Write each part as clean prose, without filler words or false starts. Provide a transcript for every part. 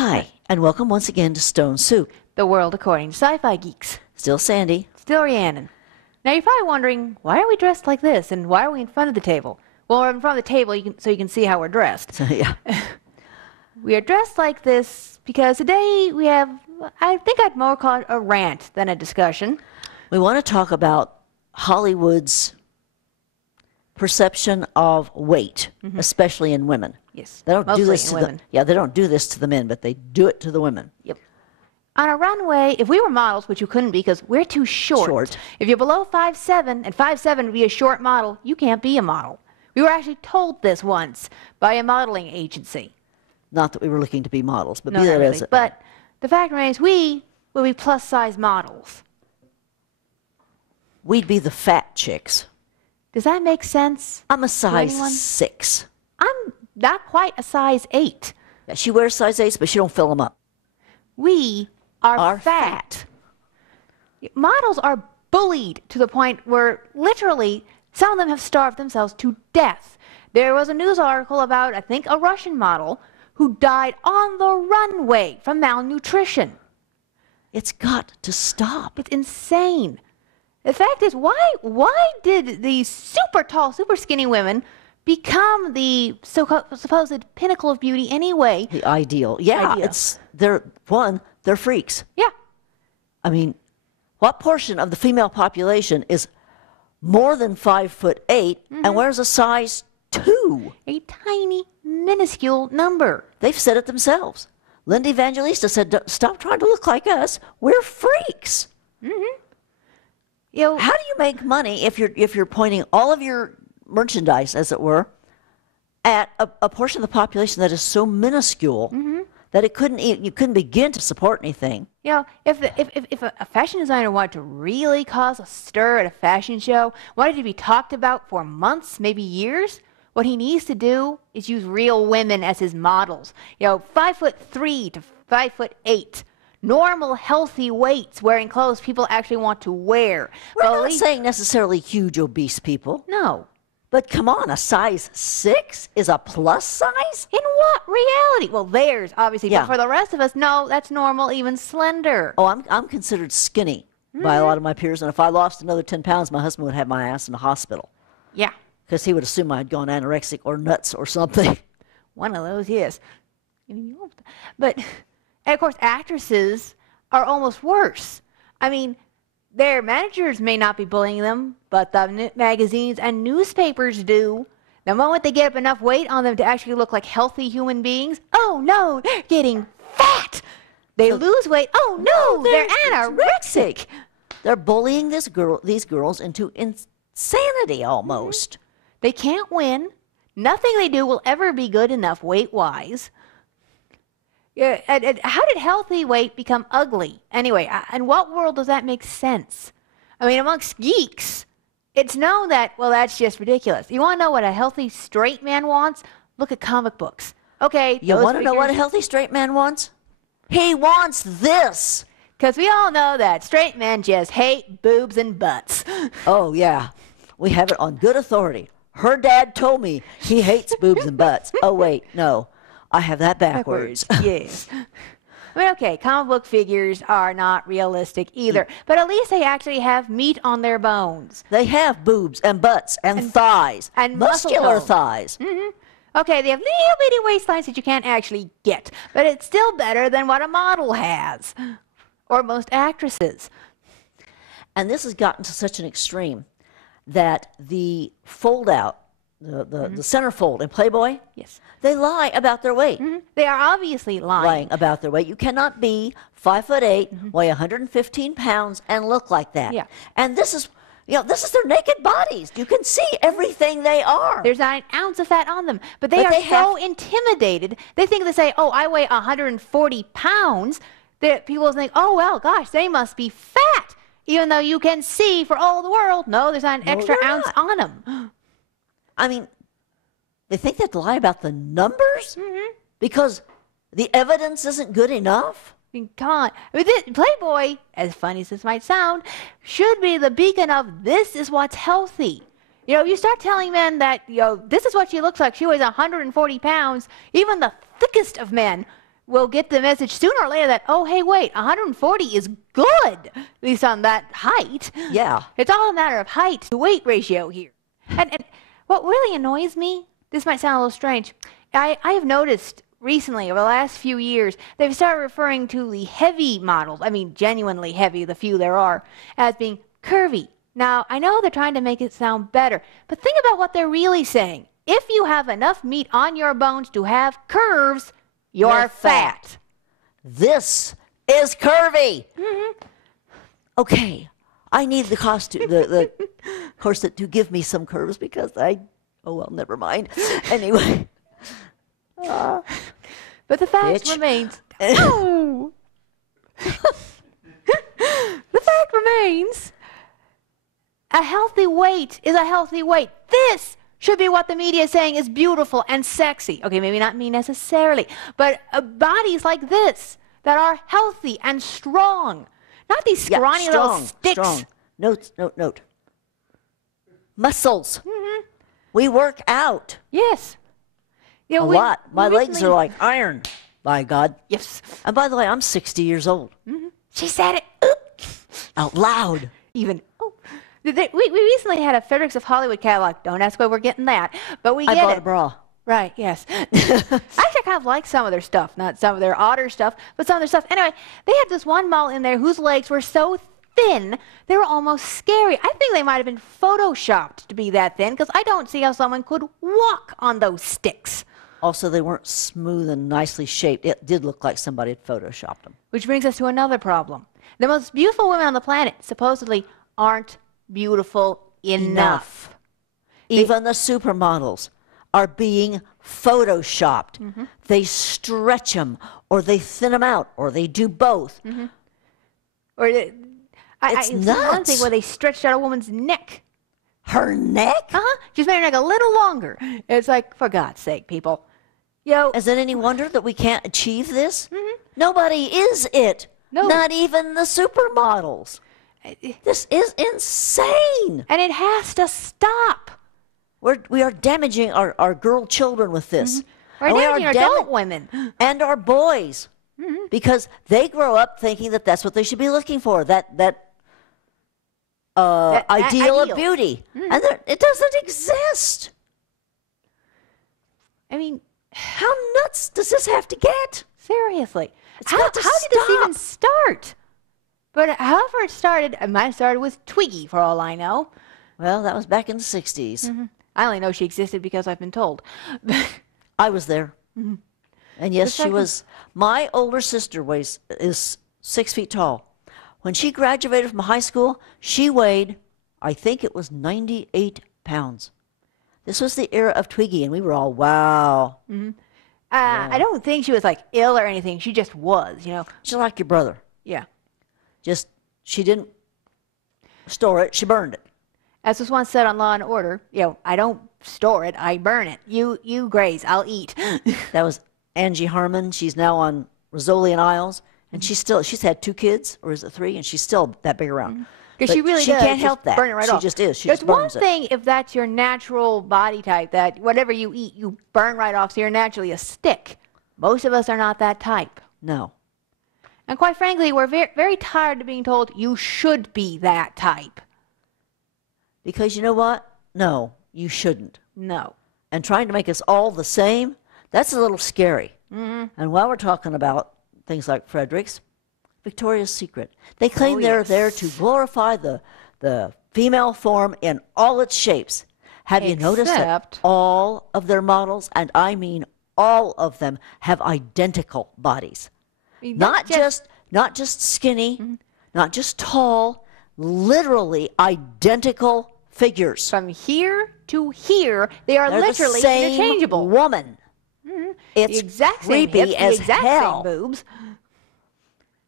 Hi, and welcome once again to Stone Soup. The world according to Sci-Fi Geeks. Still Sandy. Still Rhiannon. Now you're probably wondering, why are we dressed like this, and why are we in front of the table? Well, we're in front of the table so you can see how we're dressed. So, yeah. We are dressed like this because today we have, I think I'd more call it a rant than a discussion. We want to talk about Hollywood's perception of weight, especially in women. Yes, They don't do mostly this in to women. they don't do this to the men, but they do it to the women. Yep. On a runway, if we were models, which you couldn't be because we're too short. If you're below 5'7", and 5'7" would be a short model, you can't be a model. We were actually told this once by a modeling agency. Not that we were looking to be models, but No, be not that really. as it. But the fact remains, we will be plus-size models. We'd be the fat chicks. Does that make sense? I'm a size anyone? 6. I'm not quite a size 8. Yeah, she wears size 8s, but she don't fill them up. We are fat. Models are bullied to the point where literally some of them have starved themselves to death. There was a news article about, I think, a Russian model who died on the runway from malnutrition. It's got to stop. It's insane. The fact is, why did these super tall, super skinny women become the supposed pinnacle of beauty anyway? The ideal. Yeah, they're freaks. Yeah. I mean, what portion of the female population is more than 5'8" and wears a size 2? A tiny, minuscule number. They've said it themselves. Linda Evangelista said, "Stop trying to look like us. We're freaks." You know, How do you make money if you're pointing all of your merchandise, as it were, at a portion of the population that is so minuscule that you couldn't begin to support anything? you know, if a fashion designer wanted to really cause a stir at a fashion show, wanted to be talked about for months, maybe years, what he needs to do is use real women as his models. 5'3" to 5'8". Normal, healthy weights, wearing clothes people actually want to wear. We're Well, at not least- saying necessarily huge, obese people. No. But come on, a size 6 is a plus size? In what reality? Well, theirs, obviously. Yeah. But for the rest of us, no, that's normal, even slender. Oh, I'm considered skinny by a lot of my peers, and if I lost another 10 pounds, my husband would have my ass in the hospital Yeah. because he would assume I had gone anorexic or nuts or something. One of those, yes. But, and of course, actresses are almost worse. I mean, their managers may not be bullying them, but the magazines and newspapers do. The moment they get up enough weight on them to actually look like healthy human beings, oh no, they're getting fat. They lose weight, oh no, they're anorexic. They're bullying these girls into insanity almost. They can't win. Nothing they do will ever be good enough weight-wise. Yeah, and how did healthy weight become ugly? Anyway, in what world does that make sense? I mean, amongst geeks, it's known that, well, that's just ridiculous. You want to know what a healthy straight man wants? Look at comic books. Okay, You want to know what a healthy straight man wants? He wants this. because we all know that straight men just hate boobs and butts. Oh, yeah. We have it on good authority. Her dad told me he hates boobs and butts. Oh, wait, no. I have that backwards. Yes. I mean, okay, comic book figures are not realistic either, but at least they actually have meat on their bones. They have boobs and butts and thighs. and muscle muscular tone. thighs. Okay, they have little bitty waistlines that you can't actually get, but it's still better than what a model has, or most actresses. And this has gotten to such an extreme that the fold out, the centerfold in Playboy, Yes. they lie about their weight. They are obviously Lying about their weight. You cannot be 5'8", weigh 115 pounds, and look like that. Yeah. And this is their naked bodies. You can see everything they are. There's not an ounce of fat on them, but they But are they so intimidated. They think they say, oh, I weigh 140 pounds, that people think, oh, well, gosh, they must be fat, even though you can see for all the world, no, there's not an extra they're ounce on them. I mean, they think they have to lie about the numbers because the evidence isn't good enough. I mean, come on. I mean, Playboy, as funny as this might sound, should be the beacon of this is what's healthy. You start telling men that, this is what she looks like. She weighs 140 pounds. Even the thickest of men will get the message sooner or later that, oh, hey, wait, 140 is good, at least on that height. Yeah. It's all a matter of height to weight ratio here. And what really annoys me, this might sound a little strange, I have noticed recently, over the last few years, they've started referring to the heavy models, I mean genuinely heavy, the few there are, as being curvy. Now, I know they're trying to make it sound better, but think about what they're really saying. If you have enough meat on your bones to have curves, you're fat. This is curvy. Okay, I need the costume, the corset to give me some curves because oh well, never mind. Anyway. But the fact remains. Oh! The fact remains, a healthy weight is a healthy weight. This should be what the media is saying is beautiful and sexy. Okay, maybe not me necessarily, but bodies like this that are healthy and strong. Not these scrawny little sticks. Strong. Note. Muscles. We work out. Yes. A lot. My legs are like iron, by God. Yes. And by the way, I'm 60 years old. She said it. Out loud. Even. Oh. We recently had a Fredericks of Hollywood catalog. Don't ask why we're getting that. But we get it. I bought a bra. Right, yes. Actually, I kind of like some of their stuff. Not some of their odder stuff, but some of their stuff. Anyway, they had this one model in there whose legs were so thin, they were almost scary. I think they might have been photoshopped to be that thin, because I don't see how someone could walk on those sticks. Also, they weren't smooth and nicely shaped. It did look like somebody had photoshopped them. Which brings us to another problem. The most beautiful women on the planet supposedly aren't beautiful enough. Even the supermodels are being photoshopped. They stretch them, or they thin them out, or they do both. Or it's nuts. One thing where they stretched out a woman's neck. Her neck? Just made her neck a little longer. It's like, for God's sake, people. Is it any wonder that we can't achieve this? Nobody is it. No. Not even the supermodels. This is insane. And it has to stop. We are damaging our girl children with this. We're damaging our adult women. And our boys. Because they grow up thinking that that's what they should be looking for. That ideal of beauty. And it doesn't exist. I mean, how nuts does this have to get? Seriously. How did this even start? But however it started, it might have started with Twiggy, for all I know. Well, that was back in the 60s. I only know she existed because I've been told. I was there. And yes, she was. My older sister is 6 feet tall. When she graduated from high school, she weighed, I think it was 98 pounds. This was the era of Twiggy, and we were all, wow. I don't think she was like ill or anything. She just was, you know. She's like your brother. Yeah. Just, she didn't store it, she burned it. As was once said on Law and Order, I don't store it, I burn it. You graze, I'll eat. That was Angie Harmon. She's now on Rizzoli and Isles, and she's had 2 kids, or is it 3? And she's still that big around. Because she really she does can't help that. Burn it right off. She just is. She There's just burns one thing if that's your natural body type, that whatever you eat, you burn right off, so you're naturally a stick. Most of us are not that type. No. And quite frankly, we're very, very tired of being told you should be that type. Because you know what? No, you shouldn't. No. And trying to make us all the same, that's a little scary. And while we're talking about things like Fredericks, Victoria's Secret, they claim they're there to glorify the female form in all its shapes. Have you noticed that all of their models, and I mean all of them, have identical bodies? Not just skinny, not just tall, literally identical figures. From here to here, they are literally interchangeable. Woman. It's the exact creepy same hips, as the exact hell. same boobs,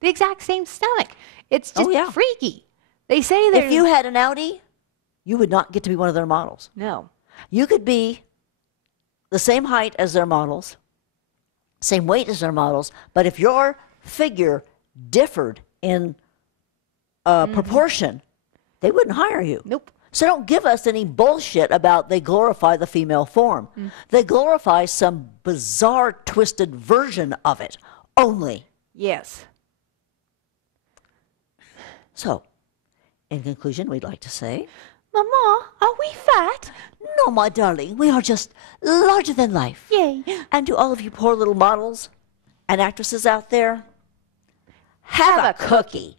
the exact same stomach. It's just freaky. They say that if you had an Audi, you would not get to be one of their models. No. You could be the same height as their models, same weight as their models, but if your figure differed in proportion, they wouldn't hire you. Nope. So don't give us any bullshit about they glorify the female form. They glorify some bizarre, twisted version of it only. Yes. So, in conclusion, we'd like to say, Mama, are we fat? no, my darling, we are just larger than life. Yay. And to all of you poor little models and actresses out there, have a cookie.